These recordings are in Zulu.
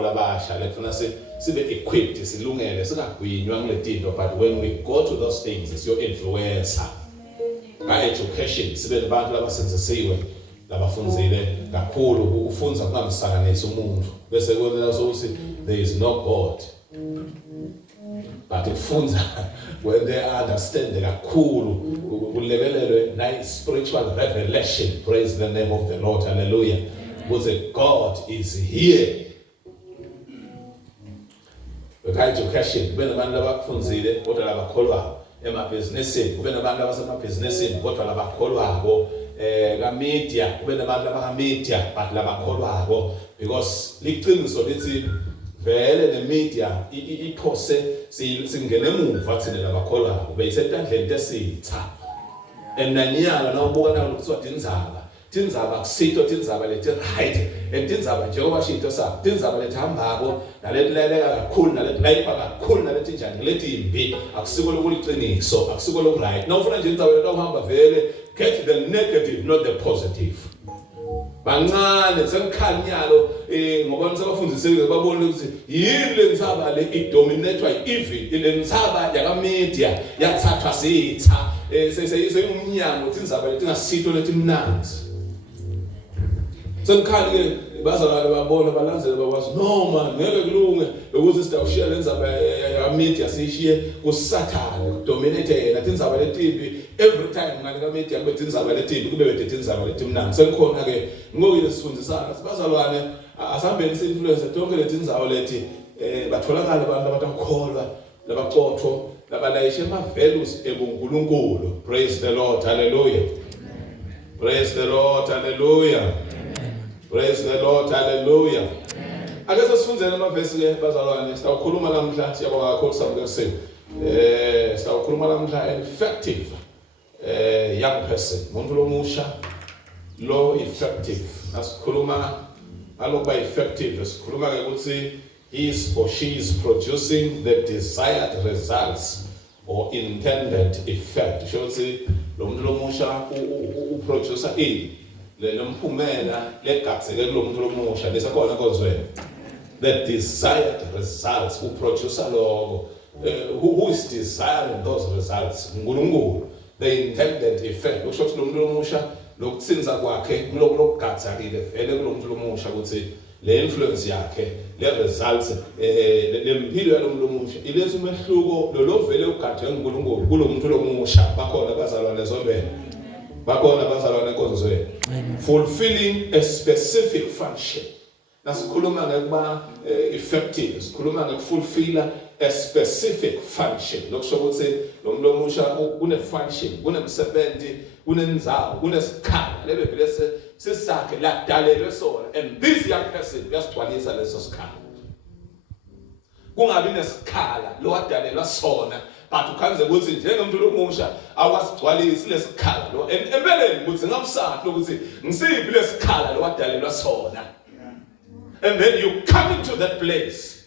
labasha lekufuna sibe equipped silungele singagwinywa ngiletinto, but when we go to those things it's your influencer. Education sibe nabantu labasenzisiwe labafunzile kakhulu ufunza kungamsanganisa umuntu bese kuona sokuthi there is no God, but ufunza when they understand kakhulu kulekelelwe na spiritual revelation. Praise the name of the Lord, hallelujah. Because God is here. Education kube nabantu labafunzile kodwa labakholwayo emabhizinisini, kube nabantu abasemabhizinisini kodwa labakholwako, ka-media kube nabantu abaka-media but labakholwako, because liqiniso lithi vele ne-media iphose singene emuva thina labakholwako beyisetandleni tesitha. Enanyaka nawubuka nawo kuthiwa tindzaba kusito tindzaba leti right, and tindzaba njengoba shinto sakho tindzaba leti hambako naletileleka kakhulu naletilayipa kakhulu naleti njani letimbi akusiko lokuliqiniso akusiko loku right. Nawufuna nje indzaba leti uhamba vele get the negative not the positive. Bancane sengikhanyalo ngoba nisabafundisile babone ukuthi yini le ndzaba le idominatwa evil, ile ndzaba yaka media yathathwa sitha seyumnyango ukuthi indzaba leti ngasito leti mnandi. Sengikhali bazalwane babona balandzele bakwazi no man ngeke kulunge ukuthi sitawushiya lenzaba ya media sishiye kusathane kudominate yena tindzaba letimbi every time ngani ka media kube tindzaba letimbi kube bede tindzaba letimnandi. Sengikhona ke ngokuyile sifundisana sibazalwane asihambeni si-influence tonke leti ndzawo leti batholakala abantu abatakholwa labaqotho labalayishe ama-values ebunkulunkulu. Praise the Lord, hallelujah. Praise the Lord, hallelujah. Praise the Lord, hallelujah. Ake sifundele amavesi ke bazalwane, sitawukhuluma namhla siyabonga kakhulu sabukesini. Sitawukhuluma namhla an effective young person, umuntu lomusha lo effective. Asikhuluma alokuba effective, sikhuluma ke ukuthi he is or she is producing the desired results or intended effect. Shothi lo muntu lomusha uproducer le mphumela legatseke kulo muntu lomusha lesakhona konzweni, the desired results uproducer lokho. Who is desiring those results? uNkulunkulu. The intended effect ukusho ukuthi lo muntu lomusha lokutsinza kwakhe kulokugatsakile vele kulo muntu lomusha ukuthi le influence yakhe le results le mpilo yalo muntu lomusha iletha umehluko lo vele ugadwe uNkulunkulu kulo muntu lomusha. Bakhona bazalwane zombeni, bakhona bazalwane enkonzweni, fulfilling a specific function. Nasikhuluma ngekuba effective, sikhuluma ngekufulfilla a specific function. Lokusho ukuthi lo muntu lomusha une function, unemsebenzi, unendzawo, unesikhala lebe vele sisakhe ladalelwe sona, and this young person uyasigcwalisa leso sikhala. Kungabi nesikhala lo wadalelwa sona, but ukhanze ukuthi njengomuntu lomusha awasigcwalisi lesikhala lo empeleni ukuthi ngamsakhe ukuthi ngisiphi lesikhala lo wadalelwa sona. And then you come into that place.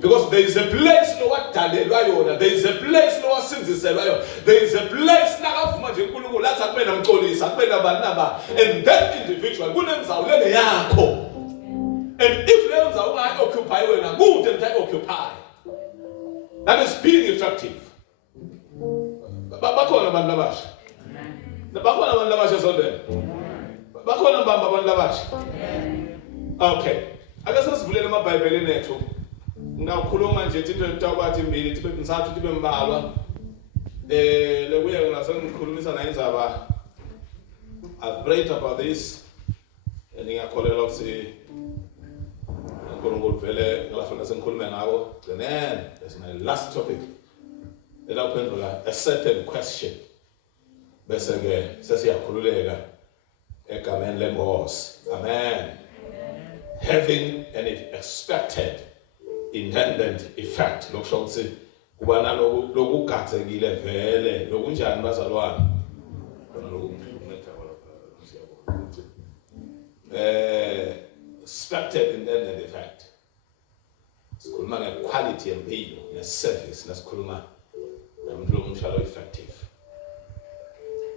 Because there is a place no wadalelwa yona, there is a place no wasinziselwa yona, there is a place nakavuma nje uNkulunkulu lathi akube namxolisa akube nabanaba, and that individual kunendzawo lele yakho. And if leyo ndzawo ungayi-occupy wena kude nita-occupy. That is being effective. Bakhona abantu labasha, bakhona abantu labasha sondela, bakhona mbamba abantu labasha. Okay, ake sasivulele amabhayibhelini ethu. Ngawukhuluma nje into etawubathi imbili tibe ngisathu tibe mbalwa. Lekuye ngase ngikhulumisa na indzaba. I've prayed about this. Ngiyakholelwa ukuthi uNkulunkulu vele ngilafuna sengikhulume ngako. Then there's my last topic. Elaphendula a certain question. Bese ke sesiyakhululeka egameni lenkosi. Amen. Having an expected intended effect. Lokusho ukuthi kuba naloku lokugatsekile vele lokunjani bazalwane khona lokunetha expected intended effect. Sikhuluma nge-quality yempilo ne-service, nasikhuluma nomuntu lomusha lo effective.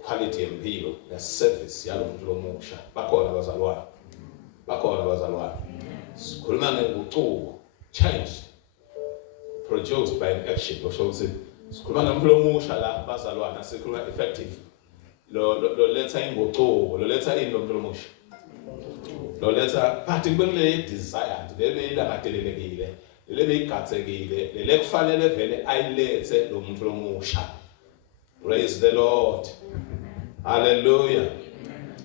Quality yempilo ne-service yalo muntu lomusha. Bakhona bazalwane, bakhona bazalwane. sikhuluma ngenguquko, change produced by an action. Kusho ukuthi sikhuluma ngomuntu omusha la bazalwana, sikhuluma effective. Lo letha inguquko, lo letha ini lo muntu omusha. Lo letha phathi kubekule desired, lebe ilakadelelekile, lebe igathekile, lele kufanele vele ayilethe lo muntu omusha. Praise the Lord. Hallelujah.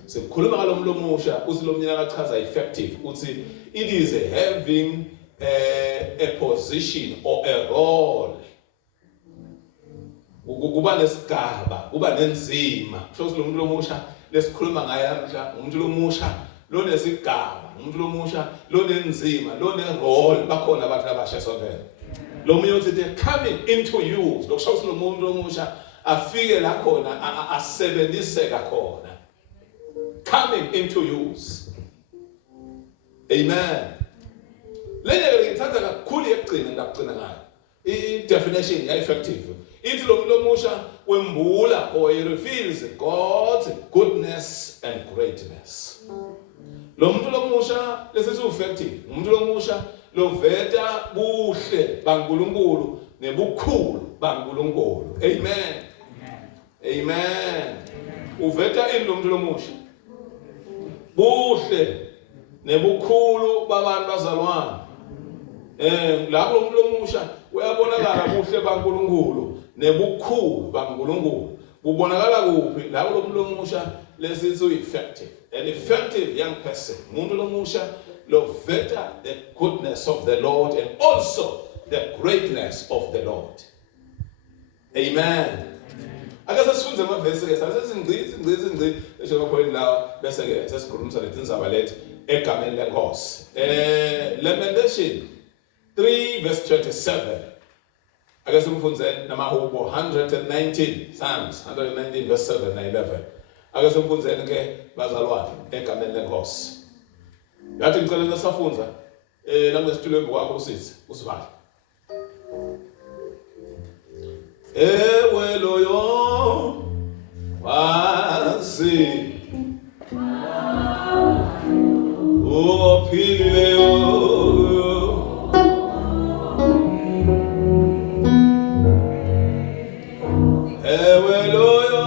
Sikhuluma ngalomuntu omusha, uthi lo mnyaka achaza effective, uthi it is having a position or a role. Kuba nesigaba, kuba nenzima. Kusho ukuthi lo muntu omusha lesikhuluma ngaye namhla, umuntu omusha lo nesigaba, umuntu omusha lo nenzima, lo nerole, bakhona abantu abasha sonke. Lo munye uthi they coming into you. Lokusho ukuthi lo muntu omusha afike la khona asebenziseka khona. Coming into use. Amen. Lenye ngithatha kakhulu ekugcina ngakugcina ngayo. I-definition ya-effective. Ithi lo muntu omusha wembula or he reveals God's goodness and greatness. Lo muntu omusha lesithi effective. Umuntu omusha loveta buhle baNkulunkulu nebukhulu baNkulunkulu. Amen. Amen. Uveta ini lo muntu omusha. Buhle nebukhulu babantu bazalwane. Lapho umuntu omusha uyabonakala buhle baNkulunkulu nebukhulu baNkulunkulu. Bubonakala kuphi? Lapho umuntu omusha lesithi effective. An effective young person. Umuntu omusha loveta the goodness of the Lord and also the greatness of the Lord. Amen. Akase sifunze amavesi ke sasizingci eshokhweni lawa bese ke sesikhulumisa lethi inzaba lethu egameni lenkosi. Lamentation 3 verse 27. Akase simfunze namahubo 119 Psalms 119 verse 7 na 11. Akase simfunzeni ke bazalwane egameni lenkosi. Yathi ngicela nasafunza nangesitulo kwakho usizi usivale. Ewe loyo wazi uphilileyo ewe loyo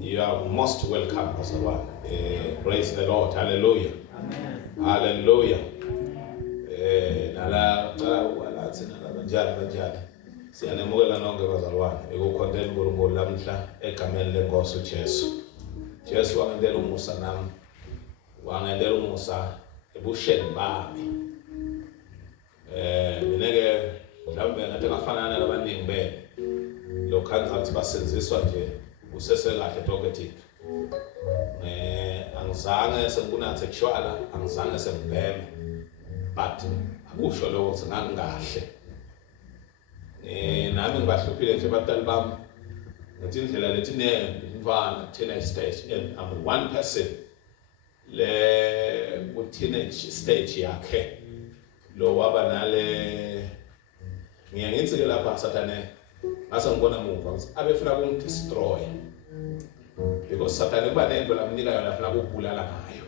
You are most welcome, bazalwane. Praise the Lord. Hallelujah. Amen. Hallelujah. Nala walathi banjani. Siyanemukela nonke bazalwane. Ekukhondeni uNkulunkulu lamhla egameni lenkosi uJesu. Jesu wangenzela umusa nami. Wangenzela umusa ebusheni bami. Mina ke mhlawumbe ngathi ngafana nabaningi bene. Lokhanza ukuthi basenziswa nje usesekahle talkative. Angizange sengunathe tshwala, angizange sengibheme. But akusho lokho ukuthi ngangingahle. Nami ngibahluphile nje abadala bami. Ngathi indlela lethi nemvana teenage stage and I'm one person le ku teenage stage yakhe. Lo waba nale ngiyangithi ke lapha Sathane ngase ngibona muva ukuthi abefuna ukungidestroy because Sathane kuba nento lamnika yona afuna ukubulala ngayo.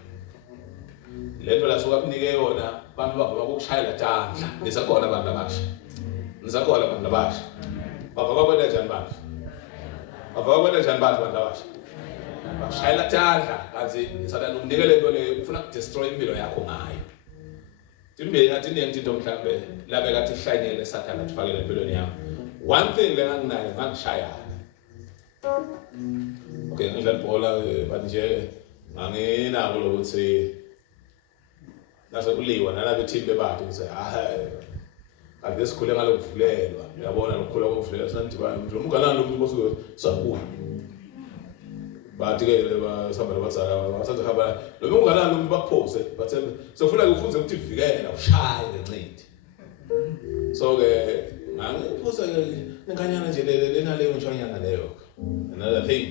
Lento la soka kunike yona abantu bava ukushayela tandla nisakhona abantu abasha. Nisakhona abantu abasha. Bava kwenda njani bantu? Bava kwenda njani bantu abasha? Bashayela tandla kanti Sathane umnikele lento le ufuna ukudestroy impilo yakho ngayo. Timbe ngathi into mhlambe labe kathi ihlanyele Sathane athifakele empilweni yami. One thing lenganginayo ngangishayana. Okay, ngidlala ibhola manje nganginako lokuthi nase kuliwa nalabo team bebathu ukuthi ake sikhule ngalokuvulelwa. Uyabona lokukhula kokuvulelwa sanidibana umuntu umnganani lo muntu bosuke sabuya. Bathi ke basabela batsala bathatha hamba lo umnganani lo muntu bakuphose bathe sofuna ukufunza ukuthi uvikele ushaye ngencindi. So ke ngangiphosa nganyana nje lena leyo nshanyana leyo. Another thing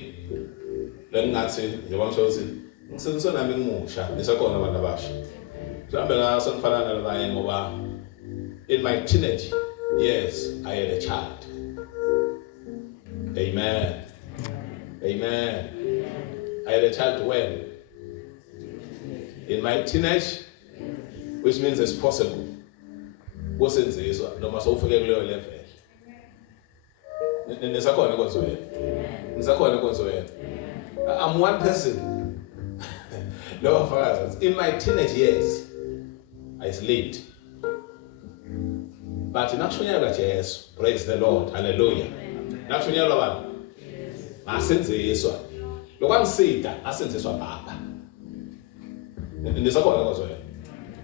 lengathi njengoba ngisho ukuthi ngisenze nami ngimusha nesakhona abantu abasha. Mhlambe ngasengifana nalabanye ngoba in my teenage years I had a child. Amen. Amen. I had a child when? In my teenage, which means it's possible. Kusenziswa noma sowufike kuleyo level. Nisakhona konke wena. Nisakhona konke wena. I'm one person. No fathers. In my teenage years, I slept. But nakushonyela Jesu, praise the Lord, hallelujah. Nakushonyela abantu. Asenziswa. Lokwangisida asenziswa baba. Nisakhona konke wena.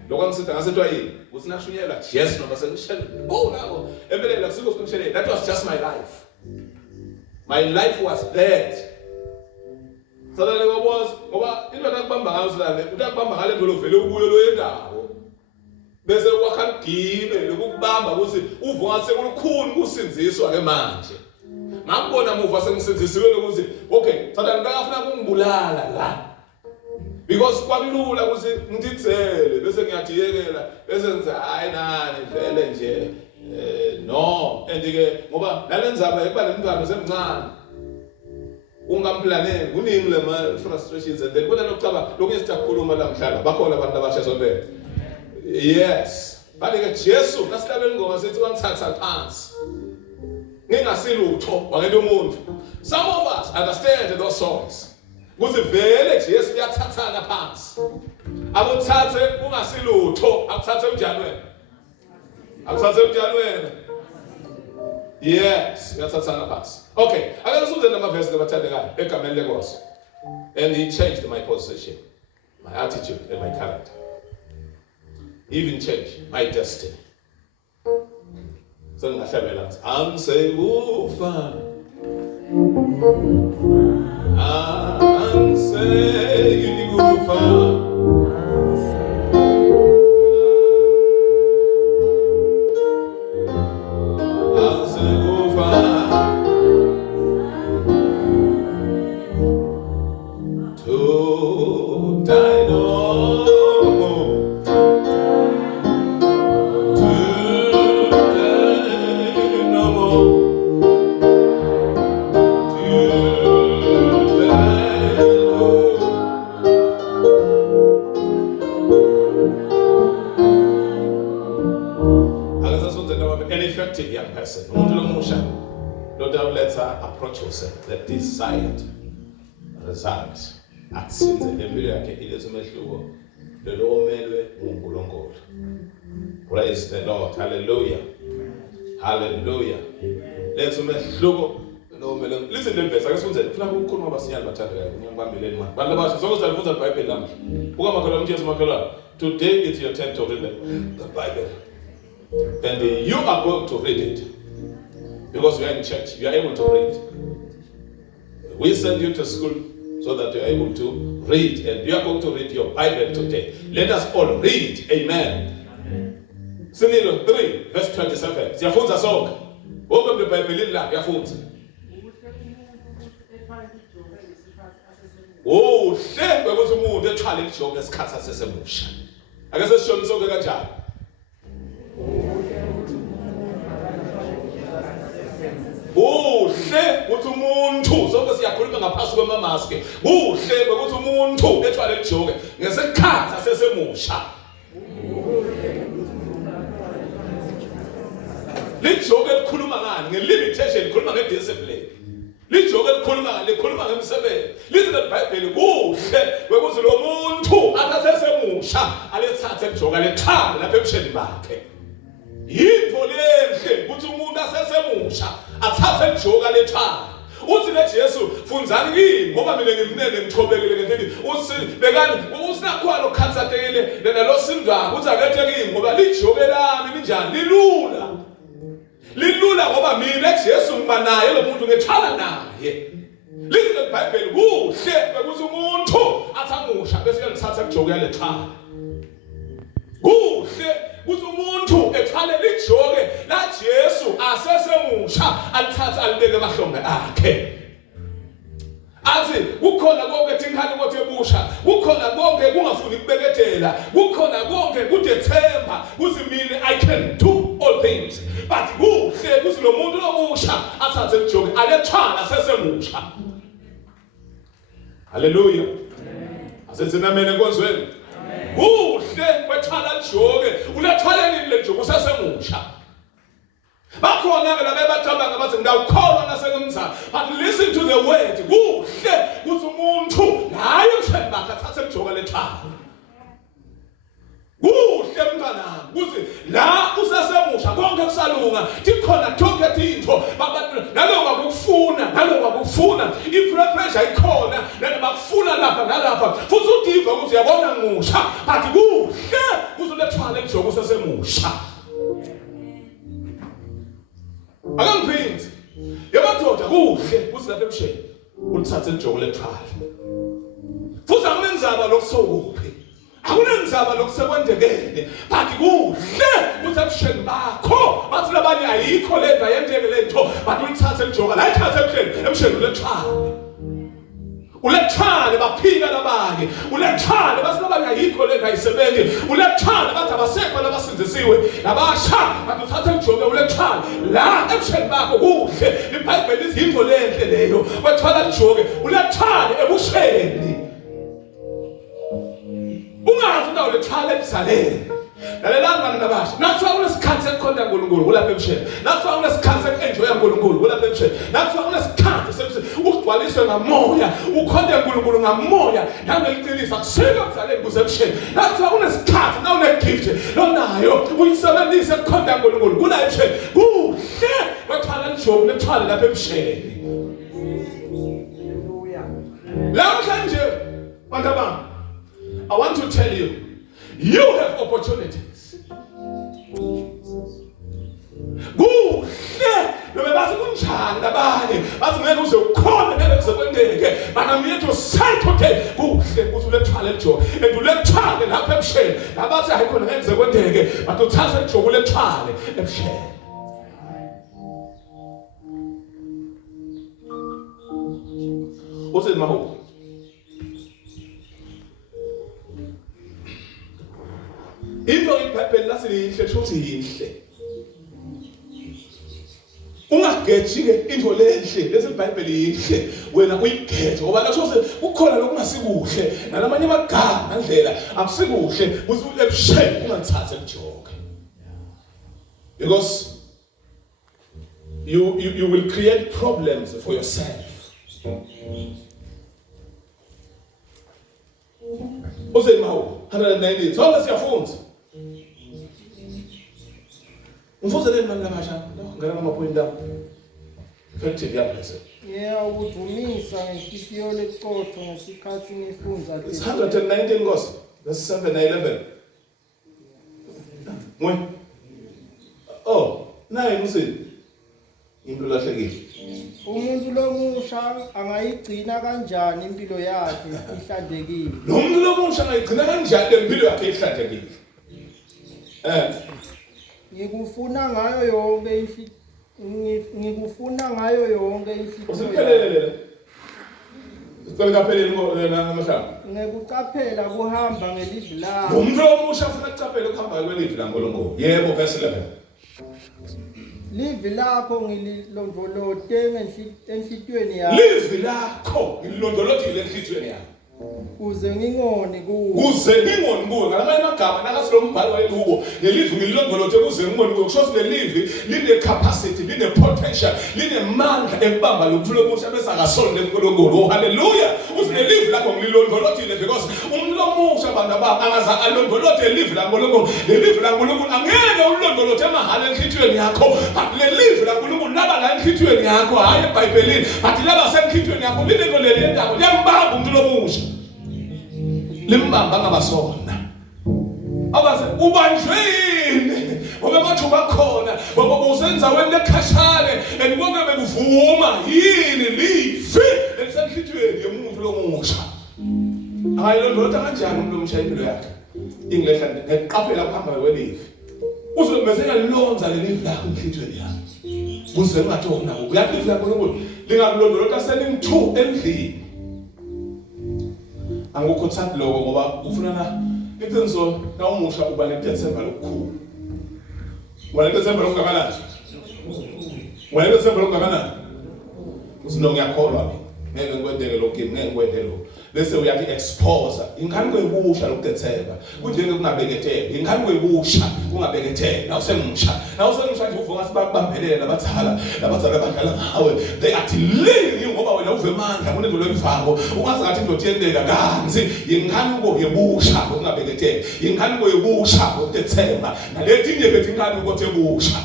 Lokwangisida ngasethwa yini? Uthi nakushonyela Jesu noma sengishela. Oh lawo, empeleni akusiko sengishela. That was just my life. My life was dead. Sadale ngoba into nakubamba ngayo silale utakubamba ngale ndolo vele ubuye lo yendawo bese wakhalgibe lokubamba ukuthi uvuka sekulukhuni kusinziswa ke manje ngakubona muva sengisinzisiwe ukuthi okay sadale ngafuna ukungibulala la because kwakulula ukuthi ngiditsele bese ngiyadiyekela bese ngithi hayi nani vele nje no andike ngoba nalendzaba ekuba nemngane semncane ungamplaneni kuningi lema frustrations and then kodwa nokucaba lokuyisitakhuluma la mhlala bakhona abantu abasha sonke yes balike Jesu nasilabela ingoma sithi wangithatha phansi ngingasilutho wangento umuntu. Some of us understand those songs kuthi vele Jesu uyathathana phansi akuthathe ungasilutho akuthathe unjani wena akuthathe unjani wena. Yes, uyathathana phansi. Okay, ake sibuze namavesi labathandekayo egameni lenkosi. And he changed my position, my attitude and my character. He even changed my destiny. So ngahlabela ngithi angisekufa. Angisekufa. Young person, no doubt let her approach yourself that desired result at sins and praise the Lord, hallelujah, hallelujah. Let's listen to this. I just want to say, today it's your turn to read the Bible. And you are going to read it because you are in church. You are able to read. We send you to school so that you are able to read, and you are going to read your Bible today. Let us all read. Amen. Sinilo 3 verse 27. Siyafunza sonke. Open the Bible la yafunza. Oh, hle ukuthi umuntu ethwala ijoke esikhathi sasesemusha. Ake sesishone sonke kanjani? Kuhle ukuthi umuntu sonke siyakhuluma ngaphasi kwemamaske. Kuhle ukuthi umuntu ethwala ijoke ngesikhathi sasesemusha. Lijoke likhuluma ngani? Ngelimitation likhuluma ngediscipline. Lijoke likhuluma ngemsebenzi. Listen to the Bible kuhle bekuthi lo muntu athasesemusha alethathe lijoka lethanda lapha ebusheni bakhe. Yinto lenhle ukuthi umuntu asesemusha athathe lijoka lethanda. Uthi leJesu funzani kimi ngoba mina ngimnene ngithobekile ngentini usibekani usinakhona ukukhathatekile lena lo sindwa uthi akethe kimi ngoba lijoke lami linjani lilula ngoba mina eJesu ngiba naye lo muntu ngethwala naye. Listen to the Bible kuhle bekuthi umuntu athamusha bese uyalithatha lijoke yalethwala. Kuhle kuthi umuntu ethwale lijoke la Jesu asesemusha alithatha alibeke emahlombe akhe. Athi kukhona konke thingani ukuthi ebusha, kukhona konke kungafuni ukubekethela, kukhona konke kudethemba kuthi mina I can do all things. But kuhle kuthi lo muntu lomusha athathe lijoke alethwala asesemusha. Hallelujah. Asenzena mina konzweni. Kuhle kwethwala lijoke ulethwala nini lijoke usesemusha. Bakhona ke laba bathamba ngabathi ngawukholwa nasekumza. But listen to the word. Kuhle kuthi umuntu hayi emsheni bakhe athathe lijoke lethwala. Kuhle mntana kuthi la usesemusha konke kusalunga tikhona tonke into nalokho akufuna ipressure ikhona bakufuna lapha nalapha futhi udiva ukuthi uyabona ngusha but kuhle kuzolethwala lijoke usesemusha. Akangiphindi yamadoda kuhle kuthi lapha ebusheni ulithathe lijoke lethwala futhi akunenzaba lokusokuphi akunenzaba lokusekwendekene but kuhle kuthi ebusheni bakho bathi labanye ayikho lento ayenteke lento but ulithathe lijoke la ithathe ebusheni ulethwala ulethwala baphika labanye ulethwala bathi labanye ayikho lento ayisebenzi ulethwala bathi abasekho labasinzisiwe labasha bathi uthathe lijoke ulethwala la ebusheni bakho kuhle iBhayibheli lithi into lenhle leyo bathwala lijoke ulethwala ebusheni ungazi ndawo lethwala ebusaleni. Lalelani bani nabasha nakufaka kunesikhathi sekukhonza uNkulunkulu kulapha ebusheni nakufaka kunesikhathi sekenjoya uNkulunkulu kulapha ebusheni nakufaka kunesikhathi sekuthi ugcwaliswe ngamoya ukhonze uNkulunkulu ngamoya nangeliciniso akusika kusaleni kusebusheni nakufaka kunesikhathi na unegift lonayo uyisebenzise ukukhonza uNkulunkulu kulapha ebusheni kuhle bathwala lijoke lethwala lapha ebusheni. Namhlanje bantu bami I want to tell you, you have opportunities. Kuhle noma bathi kunjani labanye bathi ngeke uze ukhona ngeke kuzokwendeke but I'm here to say today kuhle kuthi ulethwala lijoke and ulethwala lapha ebusheni labathi hayikhona ngeke kuzokwendeke but uthatha lijoke ulethwala ebusheni. Uthi mahu into iBhayibheli lasihle shothi yinhle ungageji ke into lenhle lesi iBhayibheli yinhle wena uyigethe ngoba la shothi kukhona lokungasikuhle nalamanye amagama ndlela akusikuhle ukuthi ebusheni ungathatha lijoke because you will create problems for yourself. Uze mawu 190 sonke siyafunza mfuze le mali lamasha ngala ngamapoint la effective yapheze ukudumisa ngenhliziyo leqotho ngesikhathi ngifunza it's 119 ngosi that's 7 na 11 mwe naye musini into lahlekile umuntu lomusha angayigcina kanjani impilo yakhe ihlanzekile lo muntu lomusha angayigcina kanjani impilo yakhe ihlanzekile ngikufuna ngayo yonke usiphelele Ngikaphelele namhlanje. Ngikucaphela kuhamba ngelizwi lakho. Umuntu omusha ufuna ukucaphela ukuhamba kwelizwi laNkulunkulu. Yebo verse 11. Livi lakho ngililondolote enhlitiyweni yakho. Livi lakho ngililondolotile enhlitiyweni yakho. uze ngingone kuwe kuze ngingoni kuwe ngalamanye amagama nakasilo mbhalo wayekuko lelivi ngilondoloze kuze ngingoni kuwe kusho lelivi line capacity line potential line mandla ekubamba lokuthu lokusha bese akasonde enkulunkulu haleluya uze lelivi lakho ngilondolozile because umuntu lomusha abantu abangaza alondoloze lelivi lankulunkulu lelivi lankulunkulu angeke ulondoloze emahala enhlitiyweni yakho but lelivi lankulunkulu laba la enhlitiyweni yakho hayi eBhayibhelini but laba senhlitiyweni yakho lilento leli endaba liyambamba umuntu lomusha limbamba ngabasona abase ubanjweni ngoba mathuba khona ngoba usenza wena lekhashane andibonke bekuvuma yini lifi lesenhlitweni yomuntu lomusha ayilondoloza kanjani umuntu omsha impilo yakhe ingehla ngeqaphela ukuhamba kwelifi uzomezeka lonza lelifi lakho enhlitweni yakhe kuze ungathona uyalifi lakho uNkulunkulu lingakulondoloza seling2 endlini angukhothandi lokho ngoba ufunana iqiniso nawumusha uba nethemba lokukhulu walethemba lokungakanani walethemba lokungakanani usinonke yakholwa ngeke ngikwendeke lokho ngeke ngikwende lokho bese uyathi expose ingane kwebusha lokutetheka kunjenge kungabeketheka ingane kwebusha kungabeketheka nawusemusha nje uvuka sibabambelele labathala badlala ngawe they are tilling ngoba wena uve amandla kunendolo emvako ungazi ngathi into yendeka kanzi ingane uko yebusha lokungabeketheka ingane kwebusha lokutetheka nalethi inye bethi ingane uko tebusha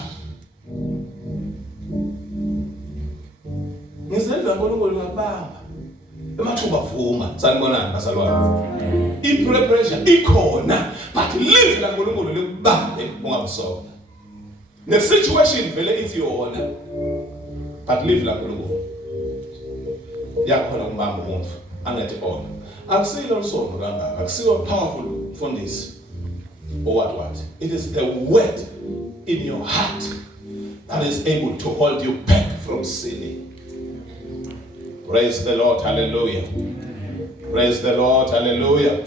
ngizenza ngoNkulunkulu ngakubamba emathuba vuma sanibonani bazalwane i-preparation ikhona but live la ngoNkulunkulu likubambe ungabusona ne-situation vele ithi yona but live la ngoNkulunkulu yakhona ukubamba umuntu angathi ona akusilo lisono kangaka akusiyo powerful mfundisi or what it is the word in your heart that is able to hold you back from sinning. Praise the Lord, hallelujah. Praise the Lord, hallelujah.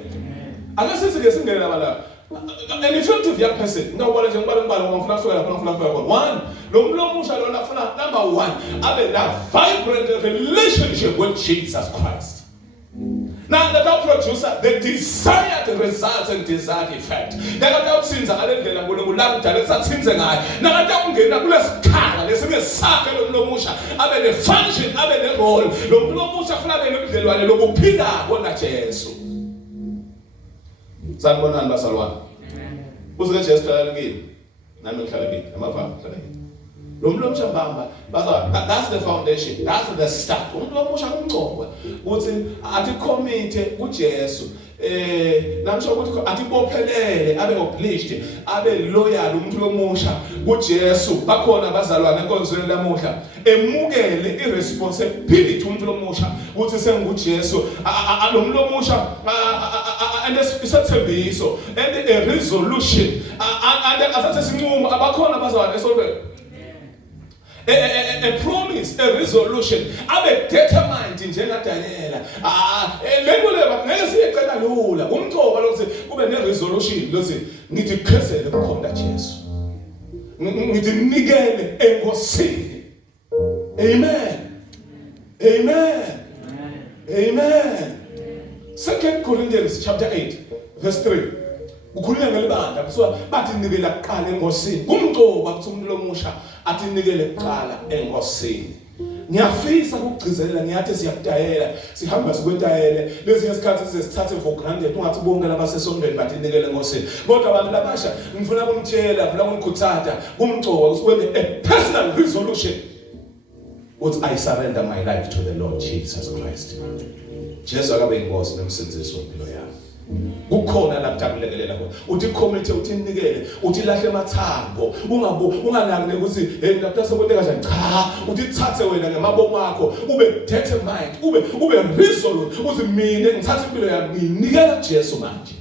Akasithi ke singene la an effective young person ngawubona nje ngibala ngifuna kufika one lo mlomusha lona ufuna number 1 abe na vibrant relationship with Jesus Christ. Now that producer the desired results and desired effect. Nakata utsinza alendlela ngoNkulunkulu la kudala esathinze ngayo. Nakata ungena kulesikhala lesinge sakhe lo mlomusha abe ne function abe ne role. Lo mlomusha ufuna abe nobudlelwane lokuphila bona Jesu. Sanibonani basalwane. Uzike Jesu hlala ngini. Nami ngihlala ngini. Amavama hlala ngini. Lo mlomusha mbamba that's the foundation, that's the start. Umuntu lomusha kumgcoba uthi athi commit kuJesu namsho ukuthi athi bophelele abe obliged abe loyal umuntu lomusha kuJesu. Bakhona bazalwane enkonzweni lamuhla emukele irresponsibility umuntu lomusha uthi senguJesu lo muntu lomusha and isethembiso and a resolution and asathe sinqumo abakhona bazalwane esolweni a promise, a resolution. Abe determined njengaDaniela. Lento leba ngeke siyecela lula. Umthoba lokuthi kube ne resolution lokuthi ngithi khesele ukukhonda Jesu. Ngithi nikele enkosini. Amen. Amen. Amen. 2 Corinthians chapter 8 verse 3. Ukhuluma ngelibandla kuswa bathi nikela kuqala enkosini. Kumgcoba kuthi umuntu lomusha athi nikele kuqala enkosini. Ngiyafisa ukugcizelela ngiyathi siyakudayela sihamba sikwetayele lezi ngesikhathi sesithathe for granted ungathi bonke labasesondweni bathi nikele enkosini. Kodwa abantu labasha ngifuna ukumtshela ngifuna ukumkhuthaza kumgcoba ukuthi a personal resolution was I surrender my life to the Lord Jesus Christ. Jesu akabe inkosi nomsindisi wempilo yami. Kukhona la kujabulekelela khona uthi commit uthi nikele uthi lahle emathambo unganaki ukuthi ngapha sokonke kanjani cha uthi thathe wena ngemabomo akho ube determined ube resolute uthi mina ngithatha impilo yami nginikela kuJesu manje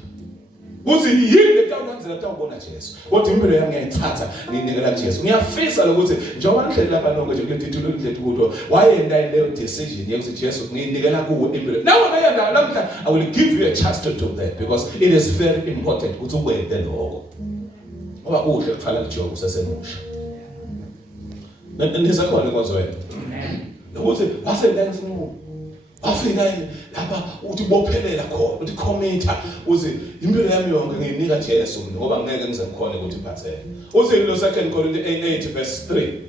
uthi yini etawulandzela tawubona Jesu kodwa impilo yami ngiyayithatha nginikela kuJesu. Ngiyafisa lokuthi njengoba ngihleli lapha nonke nje kule titulo ndlethu kudo wayenda leyo decision yokuthi Jesu nginikela kuwe impilo. Now ngiyanda lamhla I will give you a chance to do that because it is very important ukuthi ukwende lokho. Ngoba kuhle ukufala kuJob usesemusha. Nizakhona inkonzo yethu. Amen. Ukuthi waselenza umuntu Afika lapha uthi bophelela khona uthi committer uze impilo yami yonke ngiyinika Jesu ngoba ngeke ngize ngikhone ukuthi ngiphathele. Uze lo 2 Corinthians 8 verse 3.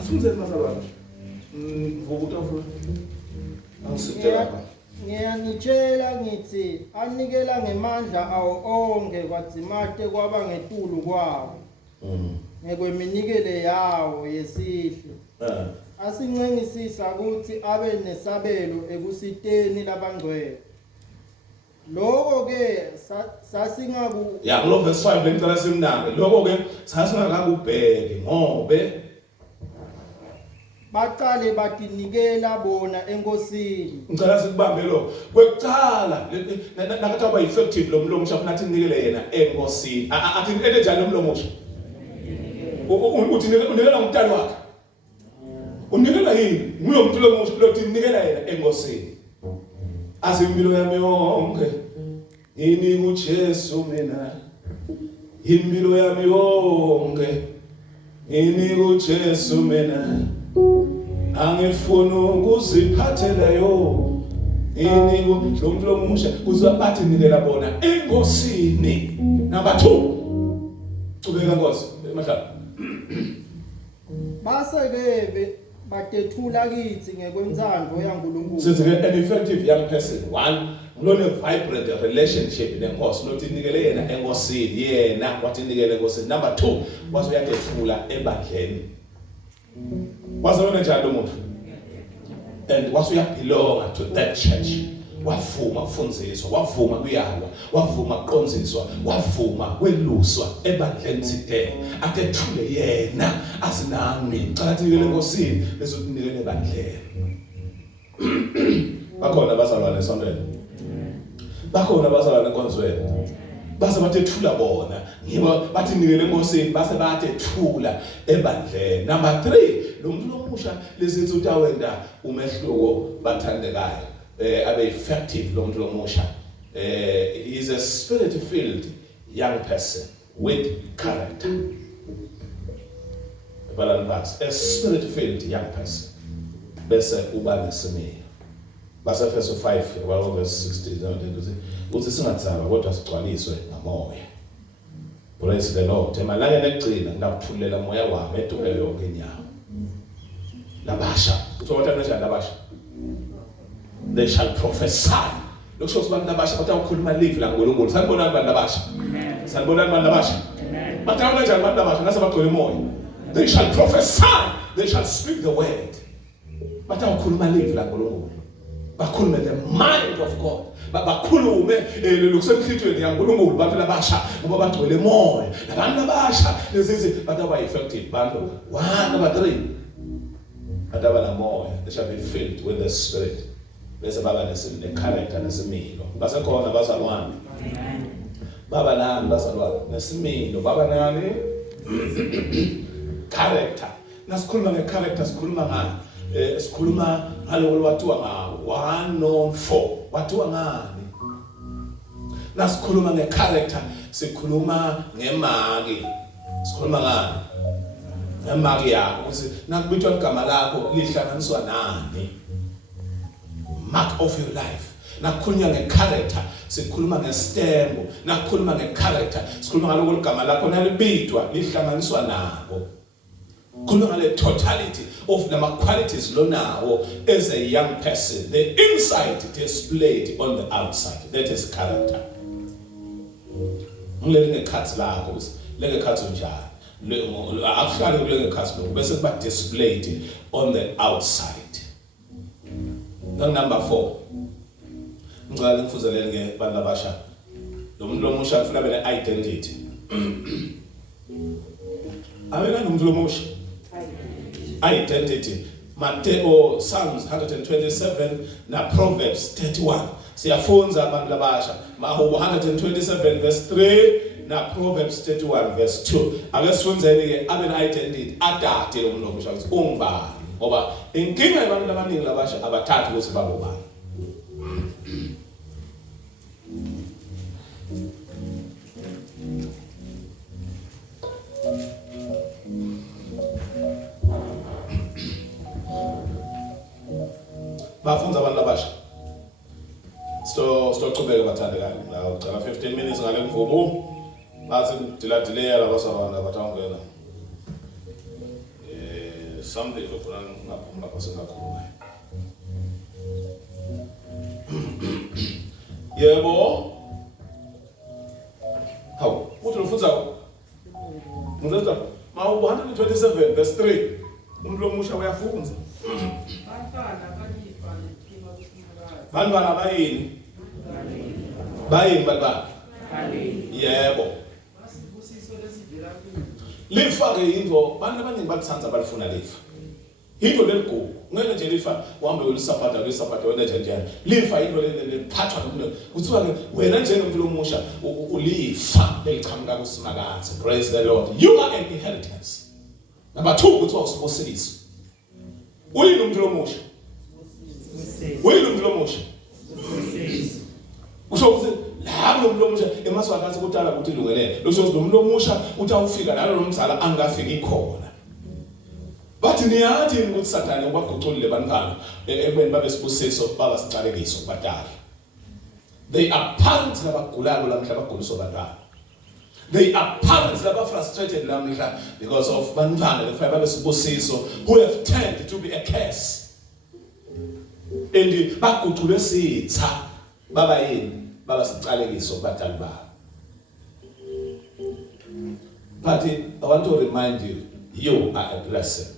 Asuzeni masalwana. Vukuta futhi. Angisitshela. Ngiyanitshela ngithi anikela ngemandla awo onke kwadzimate kwaba ngetulu kwawo. Ngekweminikele yawo yesihle. Asincengisisa ukuthi abe nesabelo ekusiteni labangcwele. Lokho ke sasingaku ya kulo verse 5 lemcela simnake. Lokho ke sasingakakubheki ngobe baqale batinikela bona enkosini. Ngicela sikubambe lo. Kwekucala nakathi aba effective lo mlomo usha kunathi ninikele yena enkosini. Athi ente njani lo mlomo usha? Uthi unikela umntana wakhe. Unikela yini? Ngulo muntu lo musho lothi ninikela yena enkosini. Azimpilo yami yonke yini kuJesu mina. Impilo yami yonke yini kuJesu mina. Angifuna ukuziphathela yo. Yini lo muntu lo musha kuzabathi ninikela bona enkosini. Number 2. Ubeka Nkosi emahlala. Base-ke batethula kithi ngekwentsandvo yaNkulunkulu. Sithi an effective young person, one, ngilone vibrant relationship neNkosi, nothi inikele yena enkosini, yena wathi inikele enkosini. Number 2, waze uyatethula ebandleni. Wazona njalo umuntu. And waze uyabelonga to that church. Wavuma ufundiswa, wavuma kuyalwa, wavuma kuqonziswa, wavuma kweluswa ebandleni thideni. Atethule yena asinami qhathile enkosini bese unikele ebandleni. Bakhona bazalwane esontweni. Bakhona bazalwane enkonzweni. Base batethula bona. Yibo bathi nikele enkosini base batethula ebandleni. Number 3, lo muntu lomusha lesithi utawenda umehluko bathandekayo. Abe effective lo muntu lomusha. Is a spirit-filled young person with character. A spirit-filled young person. Bese uba nesimilo. Base Efeso 5 verse 16 uthi singathaba kodwa sigcwaliswe ngamoya. Praise the Lord. Emalangeni ekugcina ngakuthulela umoya wami eduke yonke inyawo. Labasha, uthola kanjani labasha? They shall prophesy. Lokusho ukuthi abantu abasha batawukhuluma live la ngoNkulunkulu. Sanibonani abantu abasha? Sanibonani abantu abasha? Batawula kanjani abantu abasha nase bagcwele umoya? They shall prophesy. They shall speak the word. Batawukhuluma live la ngoNkulunkulu. Bakhulume the mind of God. Bakhulume lokusemhlithweni yaNkulunkulu bantu labasha ngoba bagcwele umoya. Labantu abasha lezi bataba effective bantu. 1 number 3. Bataba namoya. They shall be filled with the Spirit. Bese baba ne-character nesimilo. Basekhona bazalwane. Baba nani bazalwane? Nesimilo. Baba nani? Character. Nasikhuluma nge-character sikhuluma ngani? Sikhuluma ngaloko wathiwa ngawo 1-4. Wathiwa ngani? Nasikhuluma nge-character sikhuluma ngemaki. Sikhuluma ngani? Ngemaki yakho ukuthi nakubithwa igama lakho lihlanganiswa nani? Mark of your life. Nakhulunywa nge-character, sikhuluma ngestembu. Nakhuluma nge-character, sikhuluma ngaloko igama lakho nalibitwa lihlanganiswa nabo. Khuluma ngale totality of the qualities lo nawo as a young person. The inside displayed on the outside. That is character. Ngilele ngekhathi lakho, leke khathi njalo. Akuhlale kulenge khathi lokho bese kuba displayed on the outside. Number 4. Ngicela ngifuzelele ngebantu abasha. Lo muntu lomusha ufuna bene identity. Awena umuntu lomusha. Identity. Mateo Psalms 127 na Proverbs 31. Siyafunza abantu labasha. Mahubo 127 verse 3 na Proverbs 31 verse 2. Ake sifunzeni ke abe identity adate lo muntu lomusha ukuthi ungubani. Ngoba inkinga yabantu abaningi labasha abathathu ukuthi babobani. Bafunza abantu abasha. Siqhubeka bathandekayo. La ucela 15 minutes ngale mvubu. Bathi delay labasabana abathangena. Something lokuna ngaphuma kwasengakhuluma. Yebo. Hawu, uthi ufunza Ngizatha mawu 127 verse 3. Umuntu lomusha uyafunza. Bantwana bayini? Bayini bantwana? Yebo. Lifa ke into abantu abaningi bakusanza balifuna lifa. Into leligugu. Ngeke nje lifa uhambe ulisaphatha wena nje. Lifa into lephathwa nomuntu. Kuthiwa ke wena njengomuntu lomusha ulifa lelichamuka kuSimakathe. Praise the Lord. You are an inheritance. Number 2 kuthiwa usibusiso. Uyini umuntu lomusha? Uyini umuntu lomusha? Usho ukuthi la umuntu lomusha emaswakathi kutala ukuthi ilungelele. Lo sho umuntu lomusha utawufika nalo nomzala angafiki khona. Bathi niyathi ukuthi Sathane kwaguculile bantwana ekubeni babe sibusiso baba sicalekiso badala. They are parents labagulayo lamhla baguliso bantwana. They are parents laba frustrated lamhla because of bantwana lefa babe sibusiso who have turned to be a curse. And bagucule sitha baba yini baba sicalekiso badala ba. But I want to remind you, you are a blessing.